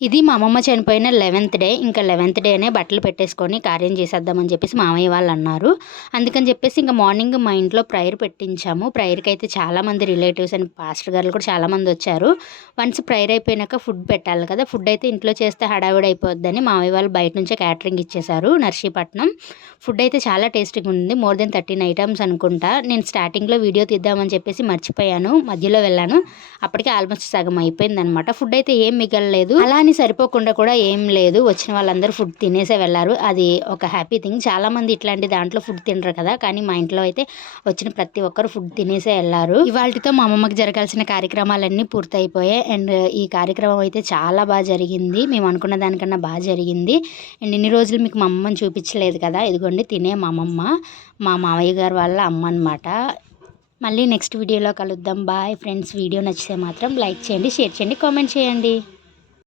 ఇది మా అమ్మమ్మ చనిపోయిన 11th డే. ఇంకా 11th డేనే బట్టలు పెట్టేసుకొని కార్యం చేసేద్దామని చెప్పేసి మామయ్య వాళ్ళు అన్నారు. అందుకని చెప్పేసి ఇంకా మార్నింగ్ మా ఇంట్లో ప్రేయర్ పెట్టించాము. ప్రేయర్‌కి అయితే చాలామంది రిలేటివ్స్ అండ్ పాస్టర్ గారులు కూడా చాలామంది వచ్చారు. వన్స్ ప్రేయర్ అయిపోయినాక ఫుడ్ పెట్టాలి కదా! ఫుడ్ అయితే ఇంట్లో చేస్తే హడావిడి అయిపోద్దని మామయ్య వాళ్ళు బయట నుంచే క్యాటరింగ్ ఇచ్చేశారు నర్సీపట్నం. ఫుడ్ అయితే చాలా టేస్టీగా ఉంది. మోర్ దెన్ 13 ఐటమ్స్ అనుకుంటా. నేను స్టార్టింగ్‌లో వీడియో తీద్దామని చెప్పేసి మర్చిపోయాను. మధ్యలో వెళ్ళాను. అప్పటికే ఆల్మోస్ట్ సగం అయిపోయిందనమాట. ఫుడ్ అయితే ఏం మిగలలేదు. అలా అని సరిపోకుండా కూడా ఏం లేదు. వచ్చిన వాళ్ళందరూ ఫుడ్ తినేసే వెళ్ళారు. అది ఒక హ్యాపీ థింగ్. చాలామంది ఇట్లాంటి దాంట్లో ఫుడ్ తినరు కదా! కానీ మా ఇంట్లో అయితే వచ్చిన ప్రతి ఒక్కరు ఫుడ్ తినేసే వెళ్ళారు. ఇవాల్టితో మా అమ్మమ్మకి జరగాల్సిన కార్యక్రమాలన్నీ పూర్తయిపోయాయి. అండ్ ఈ కార్యక్రమం అయితే చాలా బాగా జరిగింది. మేము అనుకున్న దానికన్నా బాగా జరిగింది. అండ్ ఇన్ని రోజులు మీకు మా అమ్మమ్మని చూపించలేదు కదా! ఇదిగోండి తినే మా అమ్మమ్మ. మా మామయ్య గారు వాళ్ళ అమ్మ అనమాట. మళ్ళీ నెక్స్ట్ వీడియోలో కలుద్దాం. Bye friends. వీడియో నచ్చితే మాత్రం లైక్ చేయండి, షేర్ చేయండి, కామెంట్ చేయండి.